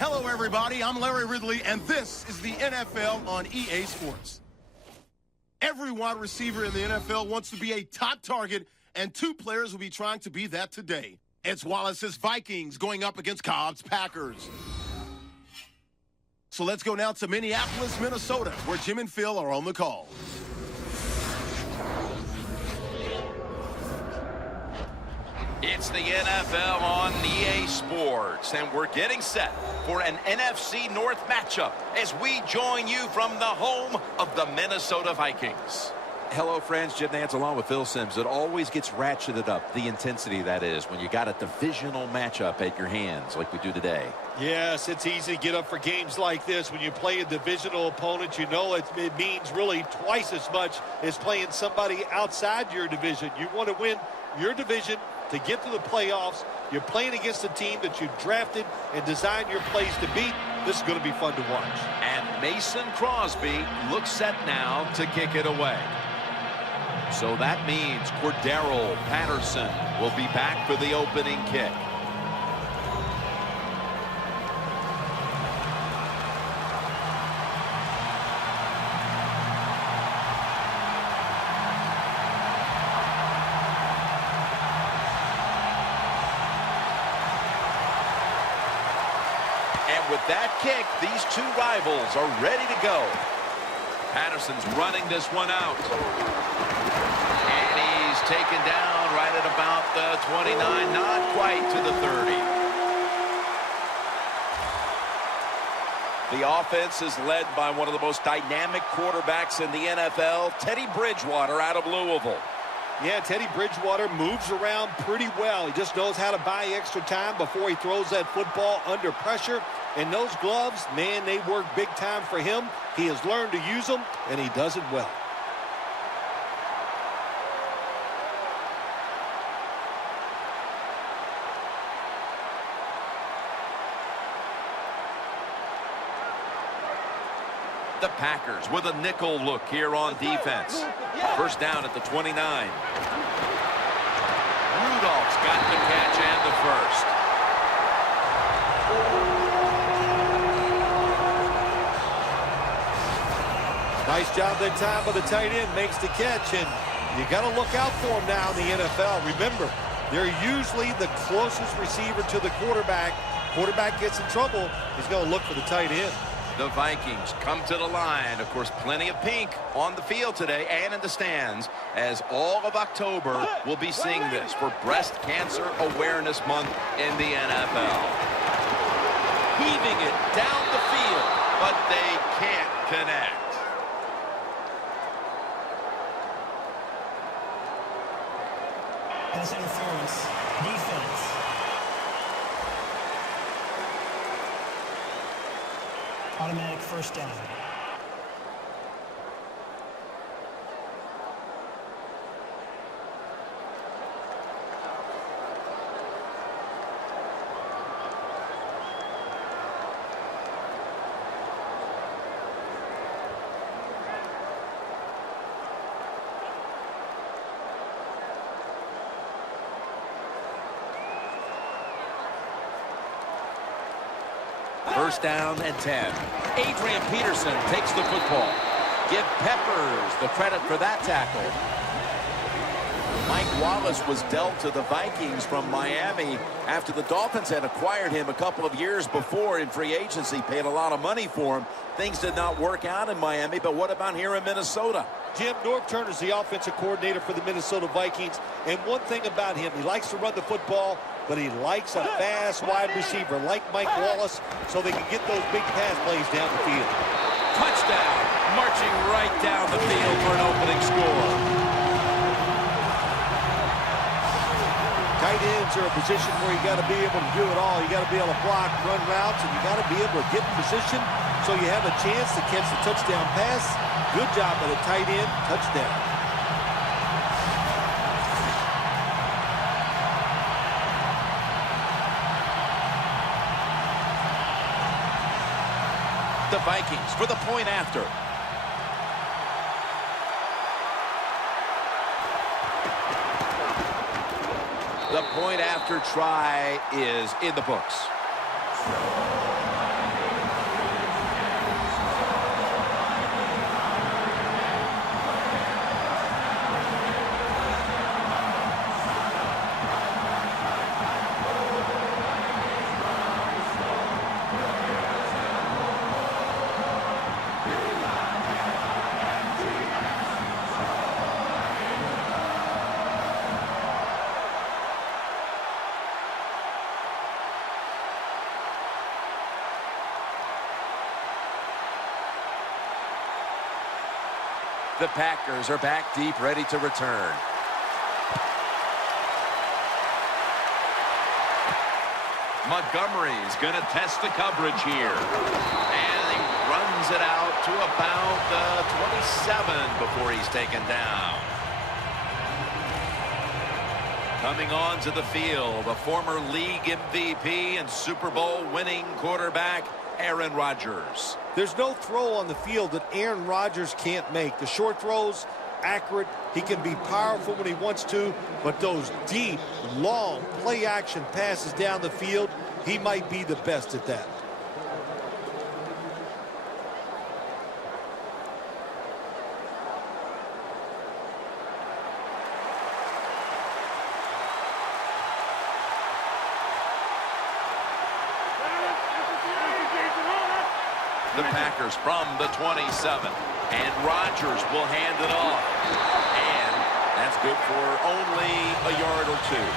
Hello, everybody. I'm Larry Ridley, and this is the NFL on EA Sports. Every wide receiver in the NFL wants to be a top target, and two players will be trying to be that today. It's Wallace's Vikings going up against Cobb's Packers. So let's go now to Minneapolis, Minnesota, where Jim and Phil are on the call. It's the NFL on EA Sports, and we're getting set for an NFC North matchup as we join you from the home of the Minnesota Vikings. Hello, friends. Jim Nantz along with Phil Simms. It always gets ratcheted up, the intensity that is, when you got a divisional matchup at your hands like we do today. Yes, it's easy to get up for games like this. When you play a divisional opponent, you know it means really twice as much as playing somebody outside your division. You want to win your division to get to the playoffs. You're playing against a team that you drafted and designed your plays to beat. This is going to be fun to watch. And Mason Crosby looks set now to kick it away. So that means Cordero Patterson will be back for the opening kick. And with that kick, these two rivals are ready to go. Patterson's running this one out. And he's taken down right at about the 29, not quite to the 30. The offense is led by one of the most dynamic quarterbacks in the NFL, Teddy Bridgewater out of Louisville. Yeah, Teddy Bridgewater moves around pretty well. He just knows how to buy extra time before he throws that football under pressure. And those gloves, man, they work big time for him. He has learned to use them, and he does it well. The Packers with a nickel look here on defense. First down at the 29. Rudolph's got the catch and the first. Nice job that time by the tight end, makes the catch, and you got to look out for him now in the NFL. Remember, they're usually the closest receiver to the quarterback. Quarterback gets in trouble, he's going to look for the tight end. The Vikings come to the line. Of course, plenty of pink on the field today and in the stands, as all of October will be seeing this for Breast Cancer Awareness Month in the NFL. Heaving it down the field, but they can't connect. Pass interference. Defense. Automatic first down. First down and 10. Adrian Peterson takes the football. Give Peppers the credit for that tackle. Mike Wallace was dealt to the Vikings from Miami after the Dolphins had acquired him a couple of years before in free agency, paid a lot of money for him. Things did not work out in Miami, but what about here in Minnesota? Jim, Norv Turner's the offensive coordinator for the Minnesota Vikings, and one thing about him, he likes to run the football, but he likes a fast wide receiver like Mike Wallace so they can get those big pass plays down the field. Touchdown, marching right down the field for an opening score. Tight ends are a position where you got to be able to do it all. You got to be able to block, run routes, and you got to be able to get in position so you have a chance to catch the touchdown pass. Good job by the tight end. Touchdown. The Vikings for the point after. The point after try is in the books. The Packers are back deep, ready to return. Montgomery's going to test the coverage here. And he runs it out to about 27 before he's taken down. Coming onto the field, a former league MVP and Super Bowl winning quarterback, Aaron Rodgers. There's no throw on the field that Aaron Rodgers can't make. The short throws, accurate. He can be powerful when he wants to, but those deep, long, play-action passes down the field, he might be the best at that. The Packers from the 27. And Rodgers will hand it off. And that's good for only a yard or two.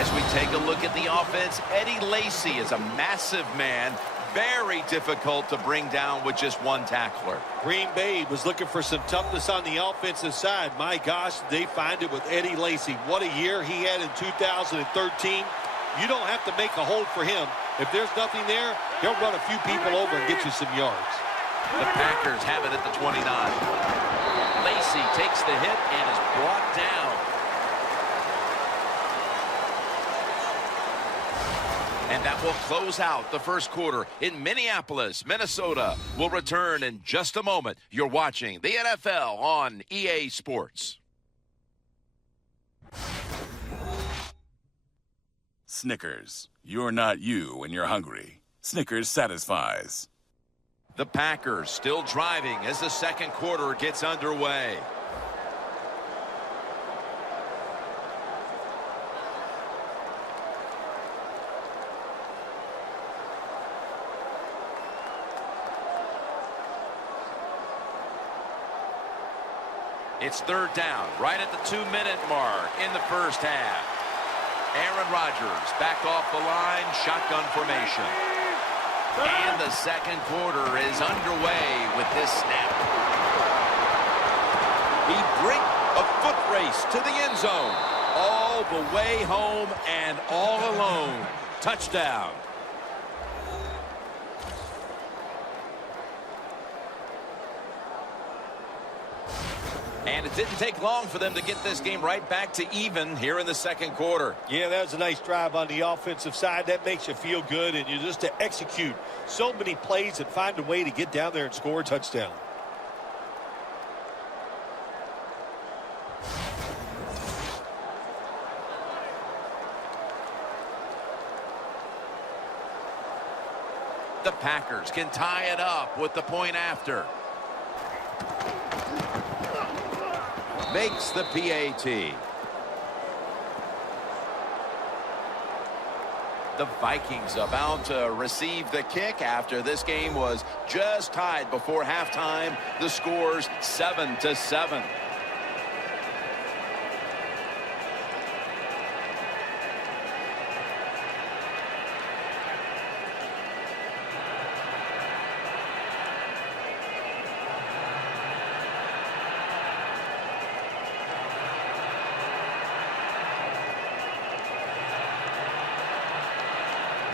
As we take a look at the offense, Eddie Lacy is a massive man. Very difficult to bring down with just one tackler. Green Bay was looking for some toughness on the offensive side. My gosh, they find it with Eddie Lacy. What a year he had in 2013. You don't have to make a hold for him. If there's nothing there, he'll run a few people over and get you some yards. The Packers have it at the 29. Lacy takes the hit and is brought down. And that will close out the first quarter in Minneapolis, Minnesota. We'll return in just a moment. You're watching the NFL on EA Sports. Snickers. You're not you when you're hungry. Snickers satisfies. The Packers still driving as the second quarter gets underway. It's third down, right at the 2-minute mark in the first half. Aaron Rodgers back off the line, shotgun formation. And the second quarter is underway with this snap. He brings a foot race to the end zone. All the way home and all alone. Touchdown. And it didn't take long for them to get this game right back to even here in the second quarter. Yeah, that was a nice drive on the offensive side. That makes you feel good, and you just to execute so many plays and find a way to get down there and score a touchdown. The Packers can tie it up with the point after. Makes the PAT. The Vikings about to receive the kick after this game was just tied before halftime. The score's 7-7.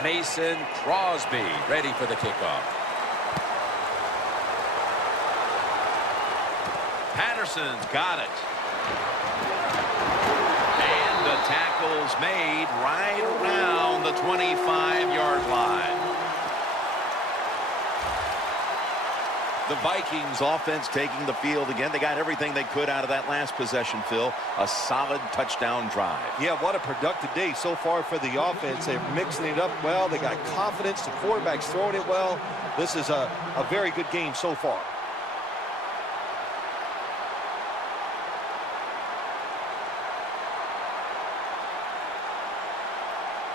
Mason Crosby ready for the kickoff. Patterson's got it. And the tackle's made right around the 25-yard line. The Vikings offense taking the field again. They got everything they could out of that last possession, Phil. A solid touchdown drive. Yeah, what a productive day so far for the offense. They're mixing it up well. They got confidence. The quarterback's throwing it well. This is a very good game so far.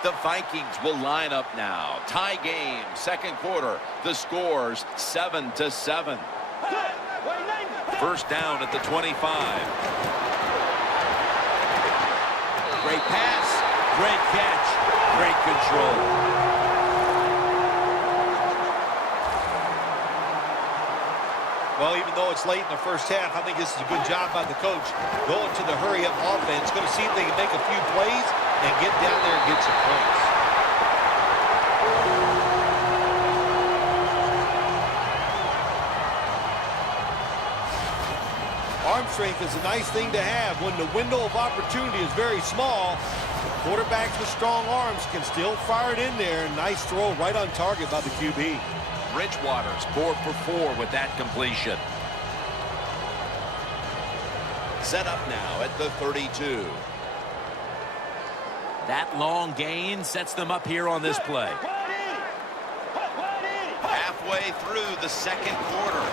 The Vikings will line up now. Tie game, second quarter. The score's 7-7. First down at the 25. Great pass, great catch, great control. Well, he even though it's late in the first half, I think this is a good job by the coach going to the hurry-up offense. Going to see if they can make a few plays and get down there and get some points. Arm strength is a nice thing to have when the window of opportunity is very small. Quarterbacks with strong arms can still fire it in there. Nice throw right on target by the QB. Bridgewater's 4 for 4 with that completion. Set up now at the 32. That long gain sets them up here on this play. Halfway through the second quarter.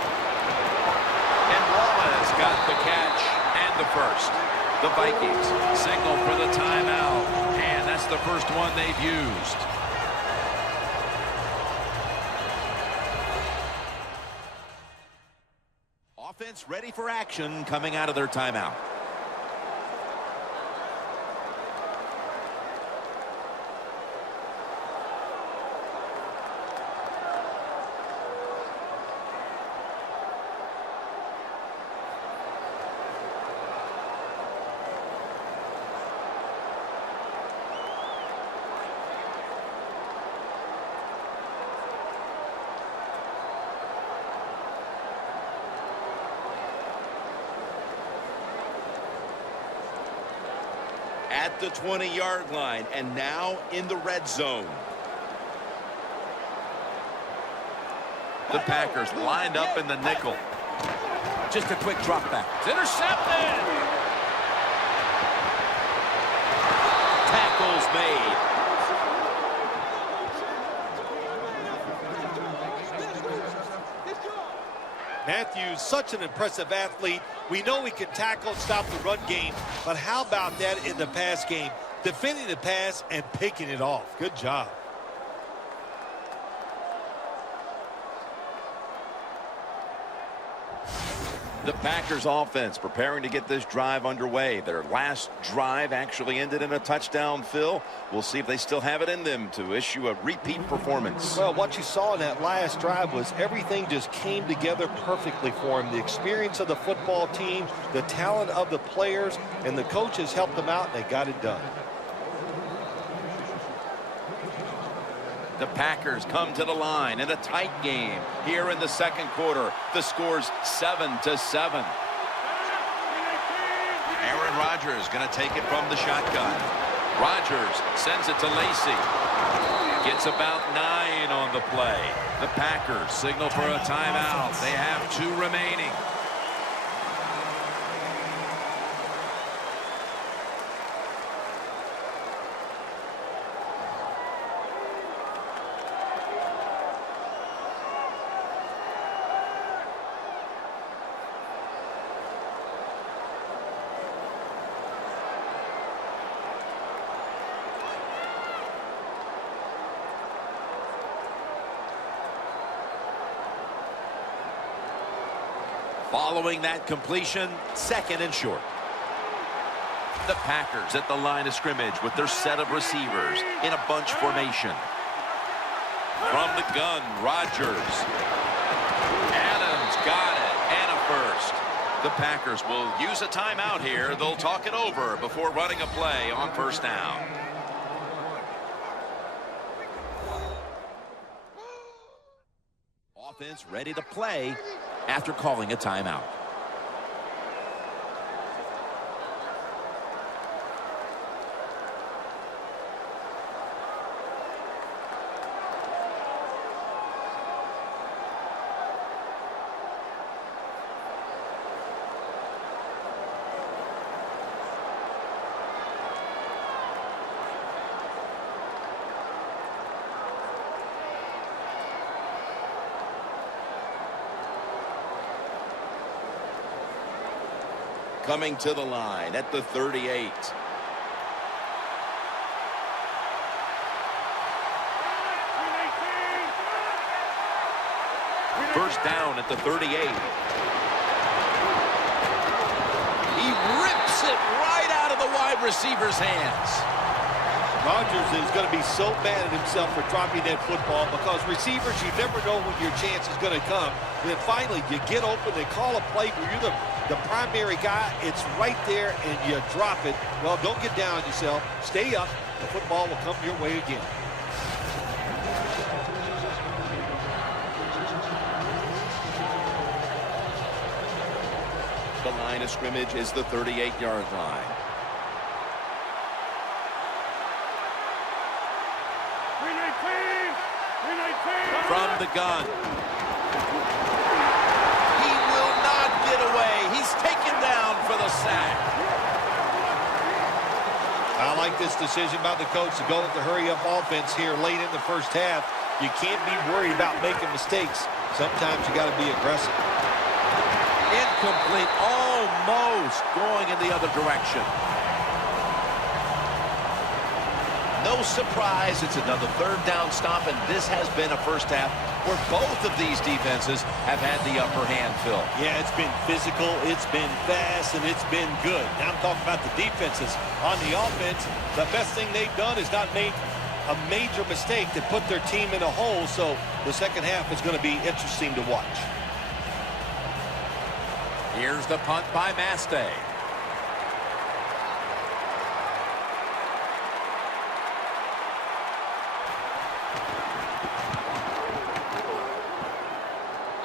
And Wallace got the catch and the first. The Vikings signal for the timeout. And that's the first one they've used. Offense ready for action coming out of their timeout. At the 20-yard line, and now in the red zone. The Packers lined up in the nickel. Just a quick drop back. It's intercepted. Tackles made. Matthews, such an impressive athlete. We know he can tackle and stop the run game, but how about that in the pass game? Defending the pass and picking it off. Good job. The Packers offense preparing to get this drive underway. Their last drive actually ended in a touchdown, Phil. We'll see if they still have it in them to issue a repeat performance. Well, what you saw in that last drive was everything just came together perfectly for him. The experience of the football team, the talent of the players, and the coaches helped them out, and they got it done. The Packers come to the line in a tight game here in the second quarter. The score's 7-7. Aaron Rodgers going to take it from the shotgun. Rodgers sends it to Lacy. Gets about 9 on the play. The Packers signal for a timeout. They have 2 remaining. Following that completion, 2nd and short. The Packers at the line of scrimmage with their set of receivers in a bunch formation. From the gun, Rodgers. Adams got it, and a first. The Packers will use a timeout here. They'll talk it over before running a play on first down. Offense ready to play after calling a timeout. Coming to the line at the 38. First down at the 38. He rips it right out of the wide receiver's hands. Rodgers is going to be so mad at himself for dropping that football because receivers, you never know when your chance is going to come. And then finally, you get open and call a play where you're the primary guy. It's right there, and you drop it. Well, don't get down on yourself. Stay up. The football will come your way again. The line of scrimmage is the 38-yard line. From the gun. He will not get away. He's taken down for the sack. I like this decision by the coach to go with the hurry-up offense here late in the first half. You can't be worried about making mistakes. Sometimes you got to be aggressive. Incomplete, almost going in the other direction. No surprise, it's another third down stop, and this has been a first half where both of these defenses have had the upper hand, Phil. Yeah, it's been physical, it's been fast, and it's been good. Now I'm talking about the defenses. On the offense, the best thing they've done is not make a major mistake that put their team in a hole, so the second half is going to be interesting to watch. Here's the punt by Mastay.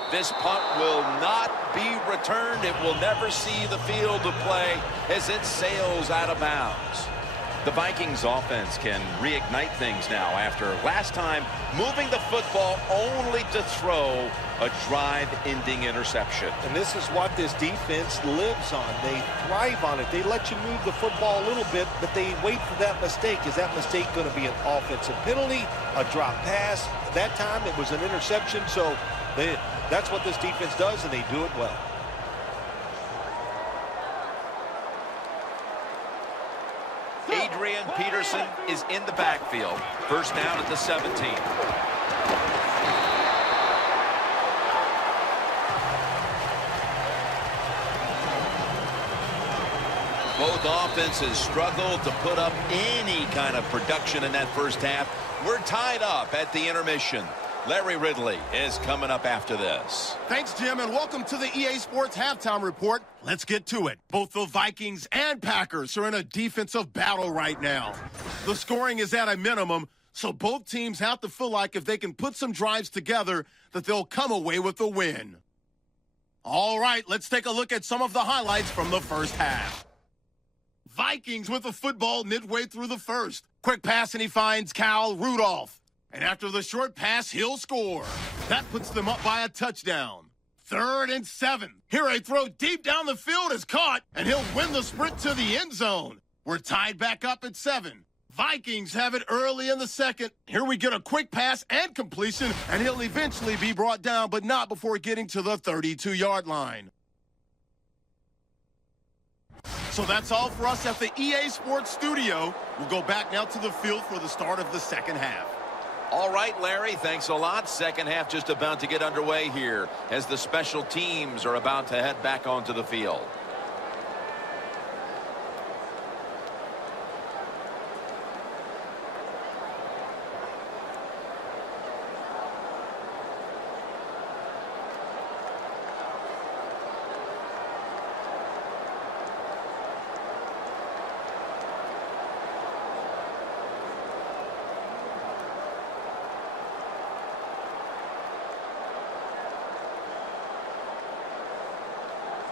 This punt will not be returned. It will never see the field of play as it sails out of bounds. The Vikings offense can reignite things now after last time moving the football only to throw a drive-ending interception. And this is what this defense lives on. They thrive on it. They let you move the football a little bit, but they wait for that mistake. Is that mistake going to be an offensive penalty, a drop pass? That time it was an interception, so that's what this defense does, and they do it well. Adrian Peterson is in the backfield. First down at the 17. Both offenses struggled to put up any kind of production in that first half. We're tied up at the intermission. Larry Ridley is coming up after this. Thanks, Jim, and welcome to the EA Sports Halftime Report. Let's get to it. Both the Vikings and Packers are in a defensive battle right now. The scoring is at a minimum, so both teams have to feel like if they can put some drives together, that they'll come away with a win. All right, let's take a look at some of the highlights from the first half. Vikings with the football midway through the first. Quick pass, and he finds Kyle Rudolph. And after the short pass, he'll score. That puts them up by a touchdown. 3rd and 7. Here a throw deep down the field is caught, and he'll win the sprint to the end zone. We're tied back up at 7. Vikings have it early in the second. Here we get a quick pass and completion, and he'll eventually be brought down, but not before getting to the 32-yard line. So that's all for us at the EA Sports Studio. We'll go back now to the field for the start of the second half. All right, Larry, thanks a lot. Second half just about to get underway here as the special teams are about to head back onto the field.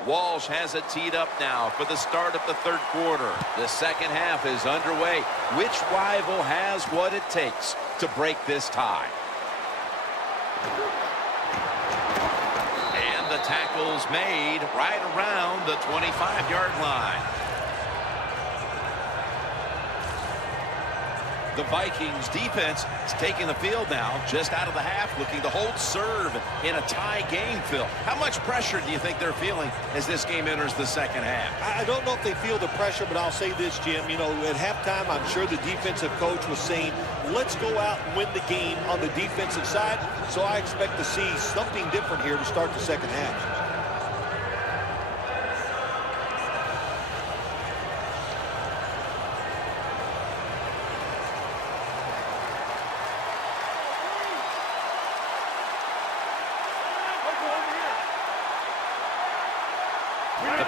Walsh has it teed up now for the start of the third quarter. The second half is underway. Which rival has what it takes to break this tie? And the tackle's made right around the 25-yard line. The Vikings defense is taking the field now, just out of the half, looking to hold serve in a tie game, Phil. How much pressure do you think they're feeling as this game enters the second half? I don't know if they feel the pressure, but I'll say this, Jim. You know, at halftime, I'm sure the defensive coach was saying, let's go out and win the game on the defensive side. So I expect to see something different here to start the second half.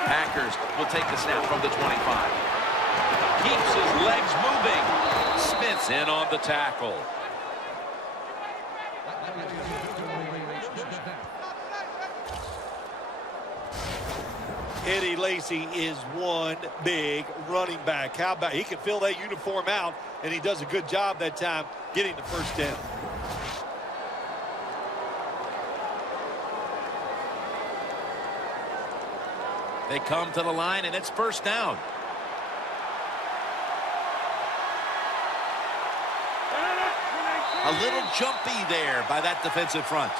Packers will take the snap from the 25. Keeps his legs moving. Smith's in on the tackle. Eddie Lacy is one big running back. How about he can fill that uniform out, and he does a good job that time getting the first down. They come to the line, and it's first down. A little jumpy there by that defensive front.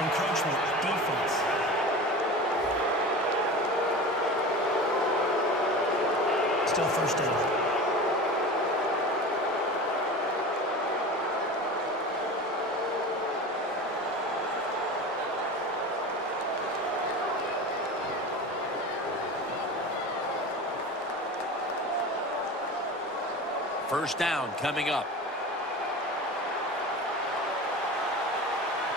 Encroachment, defense. Still first down. First down coming up.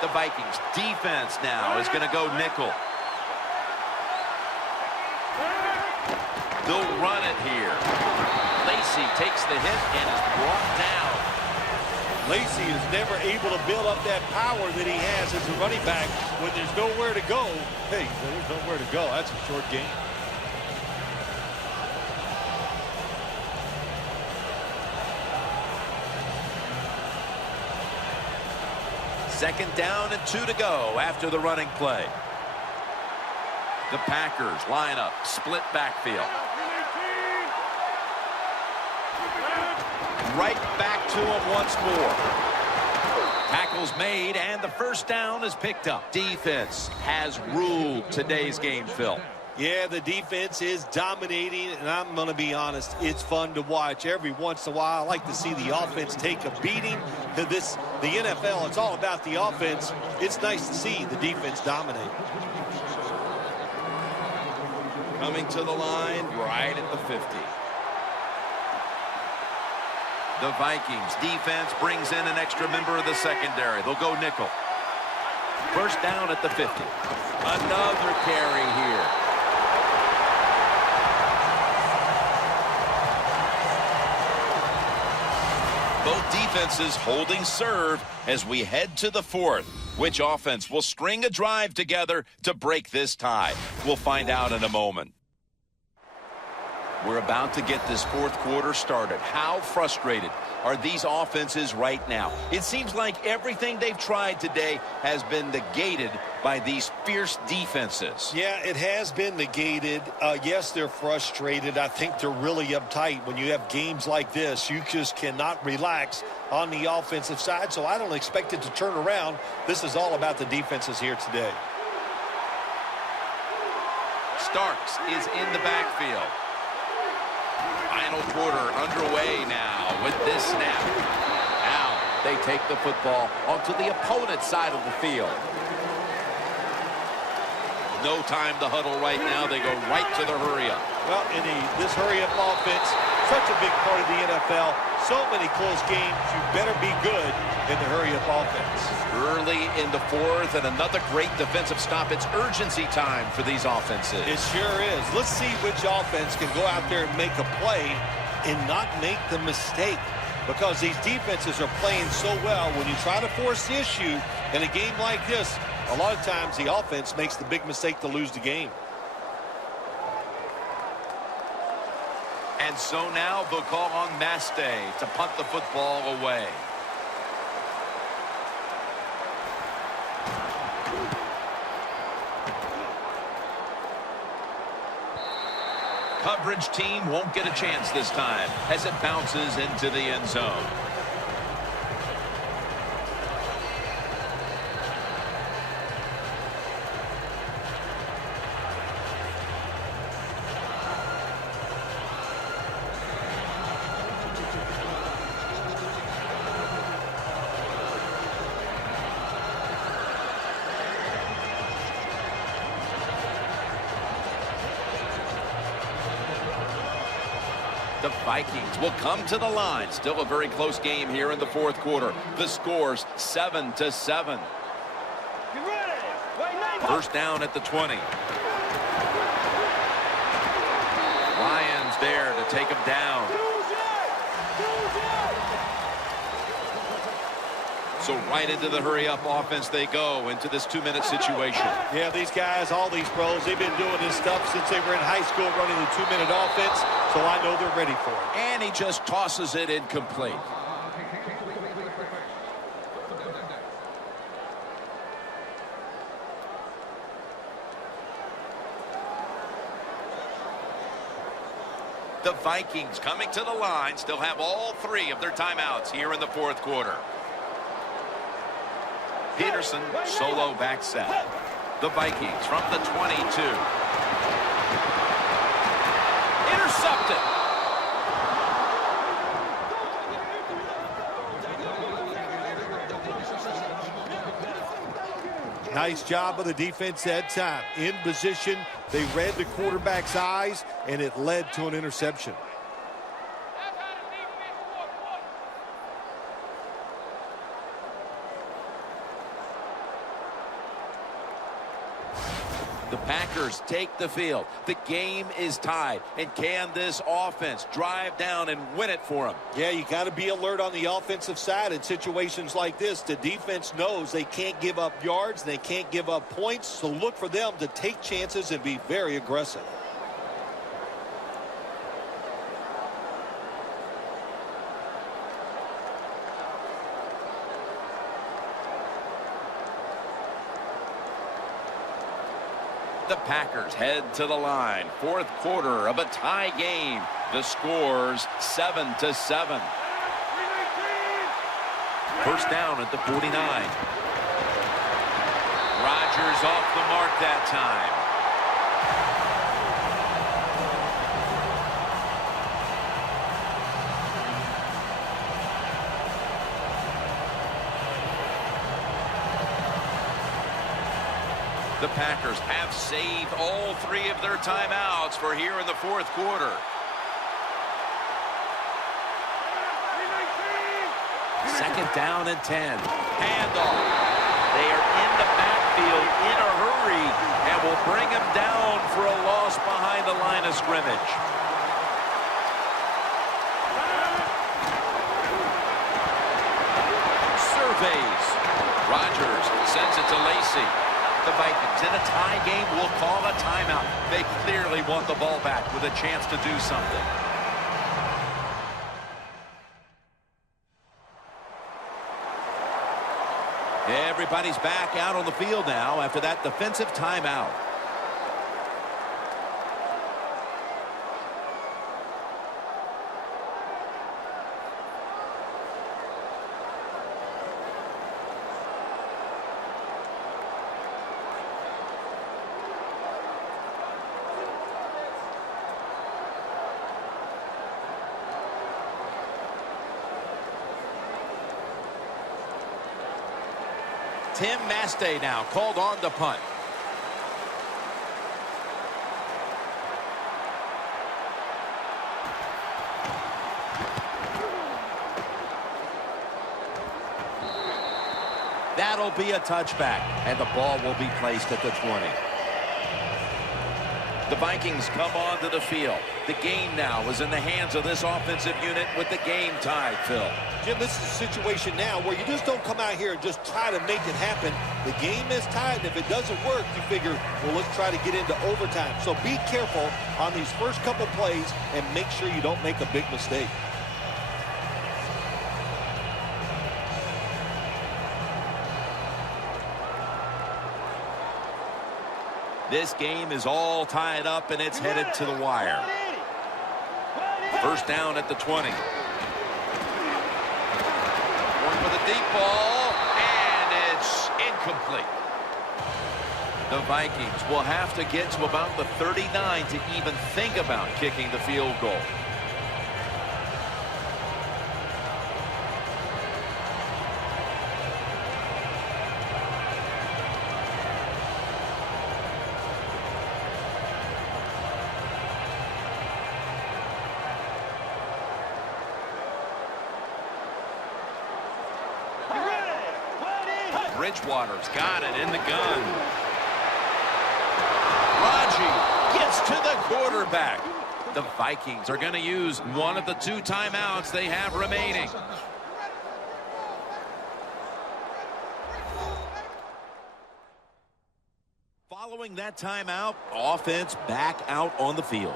The Vikings defense now is going to go nickel. They'll run it here. Lacy takes the hit and is brought down. Lacy is never able to build up that power that he has as a running back when there's nowhere to go. Hey, there's nowhere to go. That's a short game. Second down and 2 to go after the running play. The Packers line up, split backfield. Right back to him once more. Tackles made, and the first down is picked up. Defense has ruled today's game, Phil. Yeah, the defense is dominating, and I'm going to be honest, it's fun to watch. Every once in a while, I like to see the offense take a beating. The NFL, it's all about the offense. It's nice to see the defense dominate. Coming to the line right at the 50. The Vikings defense brings in an extra member of the secondary. They'll go nickel. First down at the 50. Another carry here. Both defenses holding serve as we head to the fourth. Which offense will string a drive together to break this tie? We'll find out in a moment. We're about to get this fourth quarter started. How frustrated are these offenses right now? It seems like everything they've tried today has been negated by these fierce defenses. Yeah, it has been negated. Yes, they're frustrated. I think they're really uptight. When you have games like this, you just cannot relax on the offensive side, so I don't expect it to turn around. This is all about the defenses here today. Starks is in the backfield. Final quarter underway now with this snap. Now they take the football onto the opponent's side of the field. No time to huddle right now. They go right to the hurry-up. Well, in this hurry-up offense, such a big part of the NFL. So many close games. You better be good in the hurry-up offense. Early in the fourth, and another great defensive stop. It's urgency time for these offenses. It sure is. Let's see which offense can go out there and make a play and not make the mistake. Because these defenses are playing so well, when you try to force the issue in a game like this, a lot of times the offense makes the big mistake to lose the game. And so now they'll call on Maste to punt the football away. Coverage team won't get a chance this time as it bounces into the end zone. The Vikings will come to the line. Still a very close game here in the fourth quarter. The score's 7-7. Get ready. Wait, First down at the 20. Ryan's there to take him down. So right into the hurry-up offense they go into this 2-minute situation. Yeah, these guys, all these pros, they've been doing this stuff since they were in high school running the 2-minute offense, so I know they're ready for it. And he just tosses it incomplete. The Vikings coming to the line still have all 3 of their timeouts here in the 4th quarter. Peterson solo back set. The Vikings from the 22. Intercepted. Nice job of the defense that time. In position, they read the quarterback's eyes, and it led to an interception. The Packers take the field. The game is tied. And can this offense drive down and win it for them? Yeah, you got to be alert on the offensive side in situations like this. The defense knows they can't give up yards, they can't give up points, so look for them to take chances and be very aggressive. The Packers head to the line. 4th quarter of a tie game. The score's 7-7. First down at the 49. Rodgers off the mark that time. The Packers have saved all 3 of their timeouts for here in the 4th quarter. Second down and 10. Handoff. They are in the backfield in a hurry and will bring him down for a loss behind the line of scrimmage. Surveys. Rodgers sends it to Lacy. The Vikings in a tie game will call a timeout. They clearly want the ball back with a chance to do something. Everybody's back out on the field now after that defensive timeout. Tim Mastay now called on to punt. That'll be a touchback, and the ball will be placed at the 20. The Vikings come onto the field. The game now is in the hands of this offensive unit with the game tied, Phil. Jim, this is a situation now where you just don't come out here and just try to make it happen. The game is tied, and if it doesn't work, you figure, well, let's try to get into overtime. So be careful on these first couple plays and make sure you don't make a big mistake. This game is all tied up, and it's headed to the wire. First down at the 20. One for the deep ball, and it's incomplete. The Vikings will have to get to about the 39 to even think about kicking the field goal. Bridgewater's got it in the gun. Archie gets to the quarterback. The Vikings are going to use one of the 2 timeouts they have remaining. Following that timeout, offense back out on the field.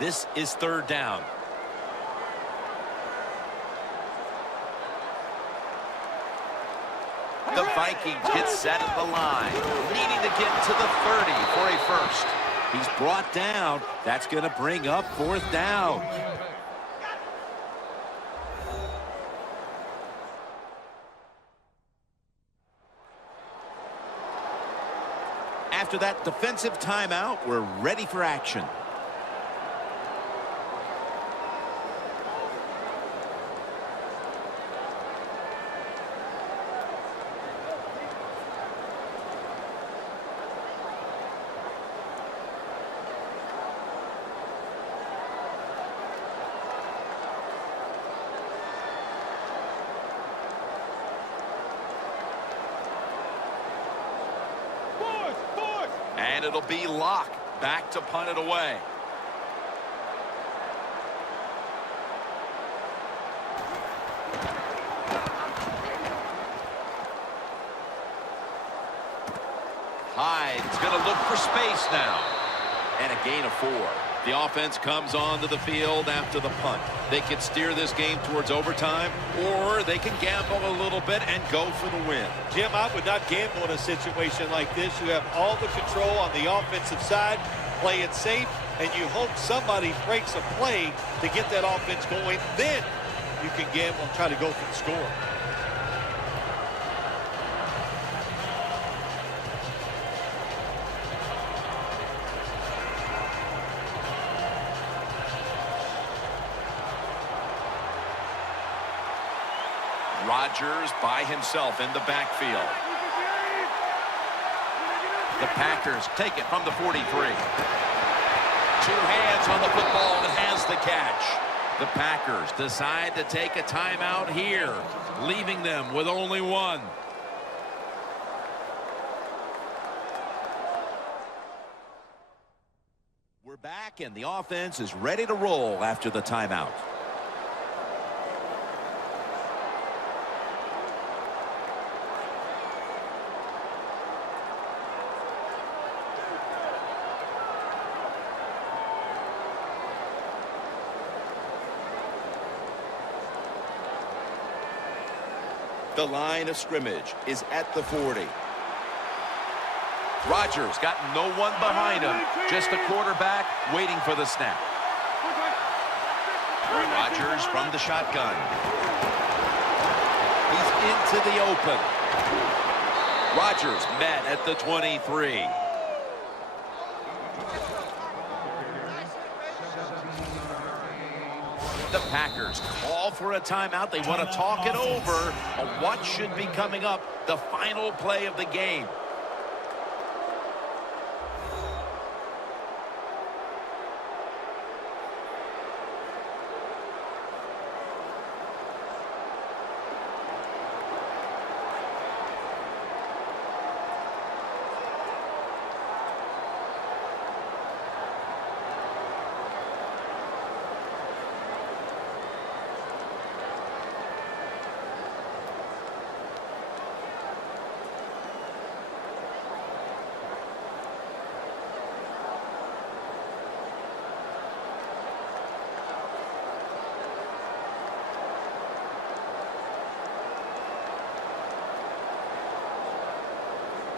This is 3rd down. The Vikings get set at the line, needing to get to the 30 for a first. He's brought down. That's going to bring up 4th down. After that defensive timeout, we're ready for action. And it'll be Locke back to punt it away. Hyde's going to look for space now. And a gain of 4. The offense comes onto the field after the punt. They can steer this game towards overtime, or they can gamble a little bit and go for the win. Jim, I would not gamble in a situation like this. You have all the control on the offensive side, play it safe, and you hope somebody breaks a play to get that offense going. Then you can gamble and try to go for the score. Rodgers by himself in the backfield. The Packers take it from the 43. 2 hands on the football and has the catch. The Packers decide to take a timeout here, leaving them with only 1. We're back and the offense is ready to roll after the timeout. The line of scrimmage is at the 40. Rodgers got no one behind him, just a quarterback waiting for the snap. Rodgers from the shotgun. He's into the open. Rodgers met at the 23. The Packers call for a timeout. They want to talk it over on what should be coming up, the final play of the game.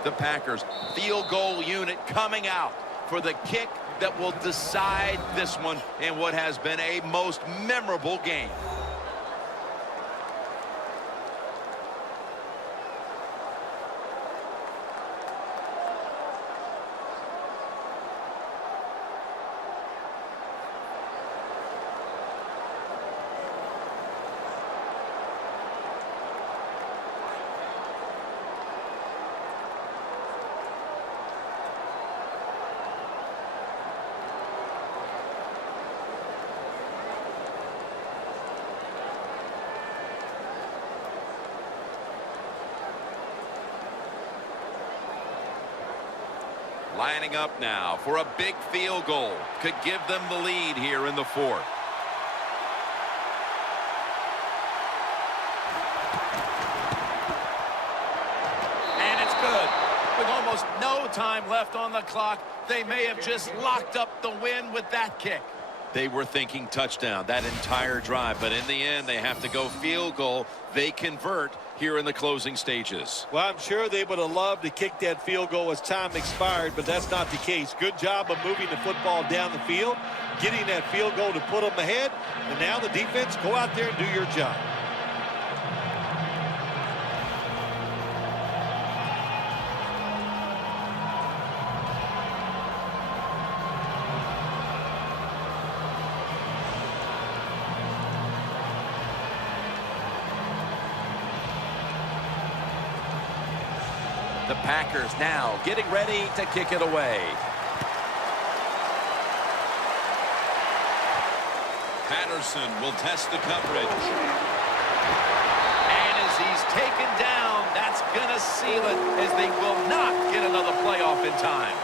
The Packers field goal unit coming out for the kick that will decide this one in what has been a most memorable game. Lining up now for a big field goal. Could give them the lead here in the fourth. And it's good. With almost no time left on the clock, they may have just locked up the win with that kick. They were thinking touchdown that entire drive, but in the end, they have to go field goal. They convert here in the closing stages. Well, I'm sure they would have loved to kick that field goal as time expired, but that's not the case. Good job of moving the football down the field, getting that field goal to put them ahead, and now the defense, go out there and do your job. The Packers now getting ready to kick it away. Patterson will test the coverage. And as he's taken down, that's going to seal it as they will not get another playoff in time.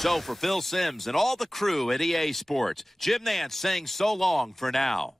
So for Phil Simms and all the crew at EA Sports, Jim Nantz saying so long for now.